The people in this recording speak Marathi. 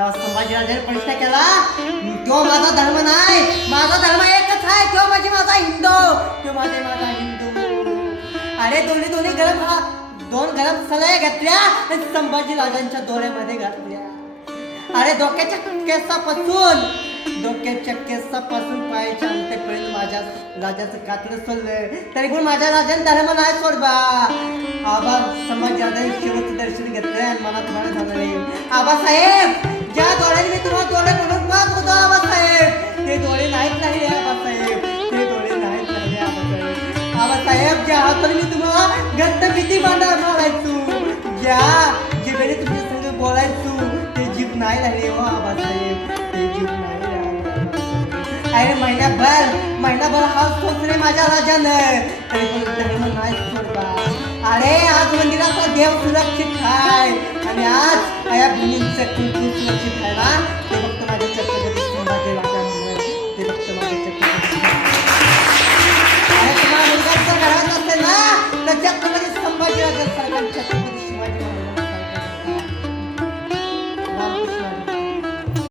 तेव्हा संभाजीराजाने प्रश्न केला, तो माझा धर्म नाही, माझा धर्म एकच आहे, तो म्हणजे माझा हिंदू, तो माझा हिंदू. अरे दोन्ही दोन गरम सलाया घेतल्या आणि संभाजीराजांच्या डोळ्यामध्ये घातल्या. अरे डोक्याच्या केसापासून पायाच्या अंत्यपर्यंत माझ्या राजाचं कातडं सोडलं, तरी पण माझ्या राजाने धर्म नाही सोडबा. आबा संभाजीराजांनी शेवटचं दर्शन घेतलंय आणि मला तुम्हाला झालं, आबासाहेब ज्या डोळ्याने मी तुम्हाला डोळे म्हणून पाहत होतो आबासाहेब, ते डोळे नाहीत नाही आबासाहेब, ते डोळे नाहीत नाही आबासाहेब. आबासाहेब ज्या हाताने मी तुम्हाला गत्त भीती मारायचो, ज्या जिभेने तुमच्या संग बोलायचो, ते जीभ नाही राहिले हो आबासाहेब, ते जीभ नाही राहिले. अरे महिनाभर हा सोचले माझ्या राजानं, तरी पण धर्म नाही सोडला. अरे आज मंदिराचा देव सुरक्षित आहे आणि आज या भूमीचं कुंकू